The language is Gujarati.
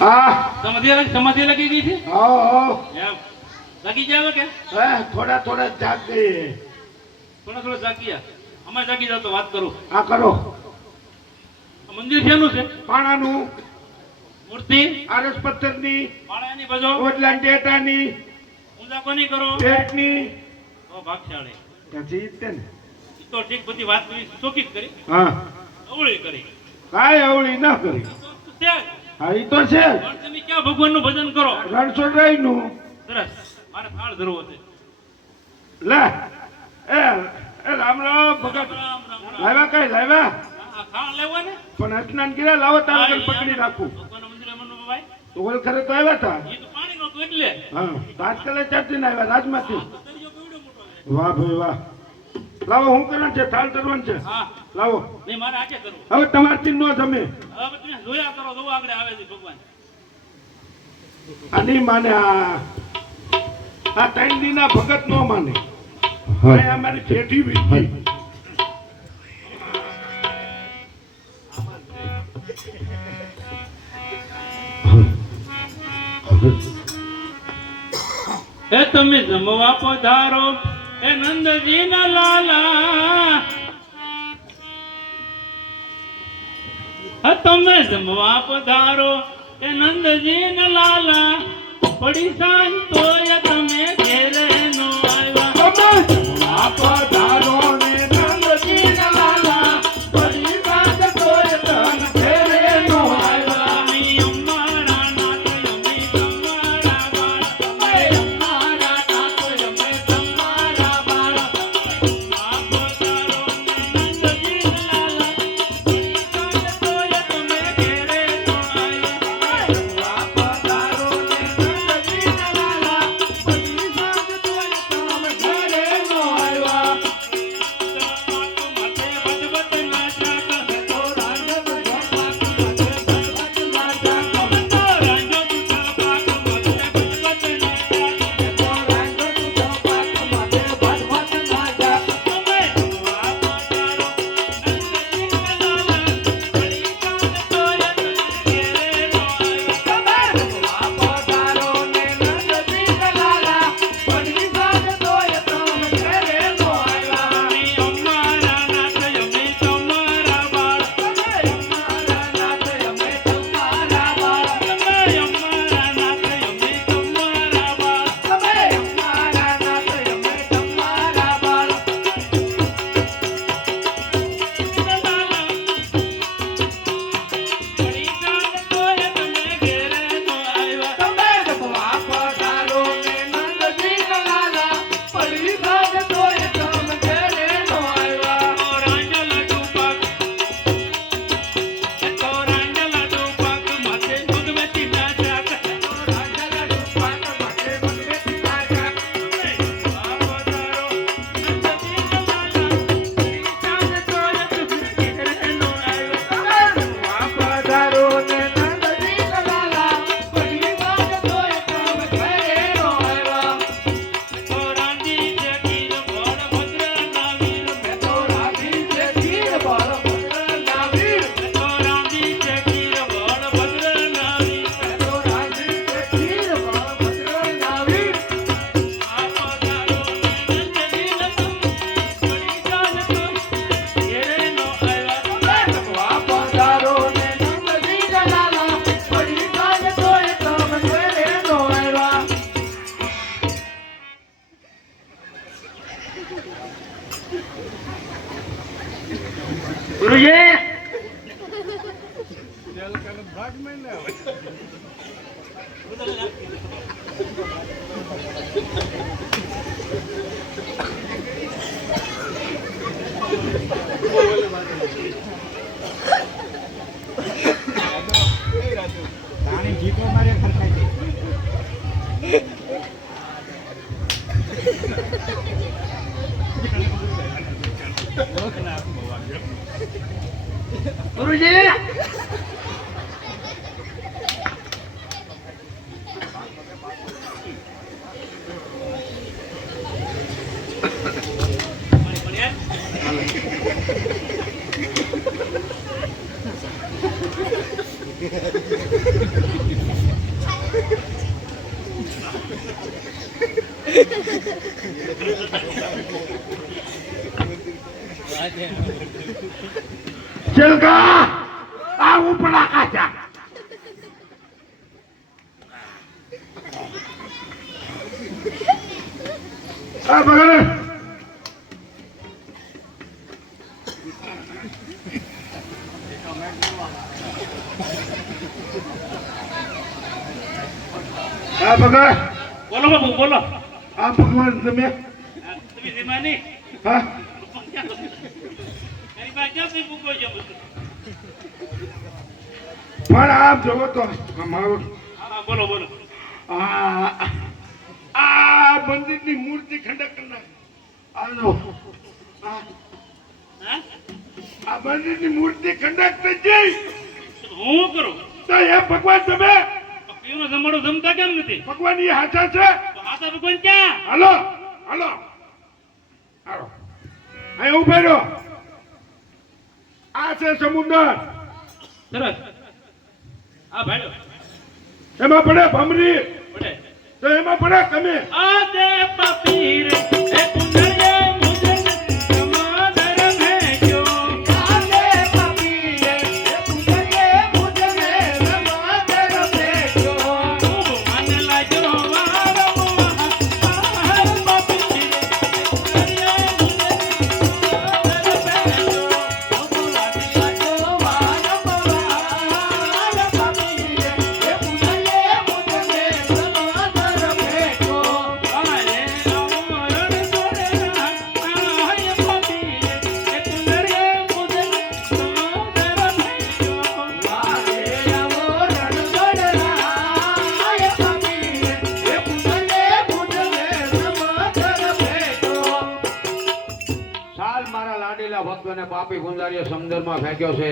હા સમાધિ લગી ગઈ છે હા એમ લગી જાય કે થોડા થોડા જાગ ગઈ થોડા જાગ્યા અમે જાગી જાવ તો વાત કરું હા કરો મંદિર શેનું છે પાણાનું મૂર્તિ આરસ પથ્થરની પાણાની બજો ઓટલા ટેટાની પૂજા કોની કરો પેટની તો ભાગશાળી પછી ઈ જ ને ઈ તો ઠીક બધી વાત કરી ચોકી જ કરી હા અવળી કરી કાંઈ અવળી ના કરી તો છે જ. હા ઈ તો છે પણ તમે ક્યાં ભગવાનનું ભજન કરો રણછોડરાય નું સરસ મારે થાળ ધરવો છે લે એ એ રામ રામ ભગત રામ રામ રામ લાવ્યા કઈ લાવ્યા આ થાળ લેવા ને પણ સ્નાન કર્યા લાવો તાર પકડી રાખું ભગવાનના મંદિરે મનનો ભાઈ તો ઓલ ખરે તો આવ્યા હતા એ તો પાણી નહોતું એટલે હા આજકાલ ચારથી આવ્યા રાજમાંથી તો દરિયો કેવડો મોટો છે વાહ ભાઈ વાહ લાવો હું કરવાનું છે થાળ ધરવાનું છે હા લાવો નહીં મારે આજે કરવું હવે તમારથી નો જમે હવે તમે જોયા કરો જો આગળ આવે છે ભગવાન આની માને આ ત્રણ દીના ભગત નો માને હવે અમારી જેઠી વીટી એ તમે જમવા પધારો એ નંદજી ના લાલા તમે જમવા પધારો એ નંદજી ના લાલા પડી સાંજ તોય તમે ઘેરે નો આવ્યા પધારો ને નંદજી ના લાલા પડી સાંજ તોય તન ફેરે નો આવ્યા અમે અમારા નાથ અમે તમારા બાળ અમે અમારા નાથ અમે તમારા બાળ પધારો નંદજી ના લાલા પડી સાંજ તોય તમે ઘેરે નો આવ્યા પધારો ને નંદજી ના લાલા પડી સાંજ તોય તમ ઘરે નો આવ્યા માથે ભજવત ના જાગ તો રાજ ભગવાન માથે ભગવાન ના જાગ તો રાંજો તુઠા પાક માથે ભજવત ના જાગ તો રાજ તું પાક માથે ભગવાન ના જાગ તમે જમવા પધારો નંદજી ના લાલા પડી સાંજ તોય તમે ઘેરે નો આવ્યા પધારો ને નંદજી ના લાલા પડી સાંજ તોય તમ ઘરે નો આવ્યા અમે અમારા નાથ અમે તમારા બાળ અમારા નાથ અમે તમારા બાળ અમે અમારા નાથ અમે તમારા બાળ અમે અમારા નાથ અમે તમારા બાળ પડી સાંજ તોય તમે ઘેરે નો આવ્યા તમે જમવા પધારો ને નંદજી ના લાલા પડી સાંજ તોય તમ ઘરે નો આવ્યા રાંજલા ડુપાક માથે ભગવતી ના જાગ રાજા રૂપાન માથે મંગતી ના જાગ પધારો નંદજી ના લાલા પડી સાંજ તોય તમે ઘેરે નો આવ્યા પધારો ને નંદજી ના લાલા પડી સાંજ તોય તમ ઘરે નો આવ્યા રાંધી છે ગીર બળભદ્ર ના વીર તો રાધી છે ખીર બળભદ્ર ના વીર તો રાંધી છે ગીર બળભદ્ર ના વીર તો રાધી છે ખીર બળભદ્ર ના વીર આ પધારો નંદજી ના પડી સાંજ તોય ઘેરે નો આવ્યા પધારો ને નંદજી ના લાલા પડી સાંજ તોય તમ ઘરે નો આવ્યા ગુરુજી ગુરુજી ચલકા આ ઉપડા કાચા આ બગડે આ બગડ બોલો બાપુ બોલો. આ ભગવાન તમે તમે ધીમાની હા તારી પાસે ક્યાંથી મૂકો છો બધું? પણ આપ જોવો તો મારું હા બોલો બોલો. આ આ મંદિરની મૂર્તિ ખંડક કરી નાખ આ જો હા આ મંદિરની મૂર્તિ ખંડક થઈ ગઈ હું કરું તો એ ભગવાન તમે પીનો જમાડો જમતા કેમ નથી? ભગવાન એ હાચા છે તો હાથા ભગવાન ક્યાં? હાલો હાલો હાલો અહીં ઉભા રહ્યો આ છે સમુદ્ર સરસ. આ ભાડો એમાં પડે ભમરી પડે. તો એમાં પડે તમે આ દે પપીર એ પુનરે મુજન સમાદર ભેજો. આ દે પપીર એ પુનરે મુજને સમાદર ભેજો. ખૂબ મન લાજો વારો આહર પપીર એ પુનરે મુજન સમાદર ભેજો. ખૂબ મન લાજો વારો આહર પપીર એ પુનરે મુજને સમાદર ભેજો. આરે અમરણ જોડેલા આહય પપીર એ પુનરે મુજન સમાદર ભેજો. આરે અમરણ જોડલા આય પપીર એ પુનરે મુજને સમાદર ભેજો. સાલ મારા લાડીલા ભક્તોને પાપી ગુંજારીએ સમુદ્રમાં ફેંક્યો છે.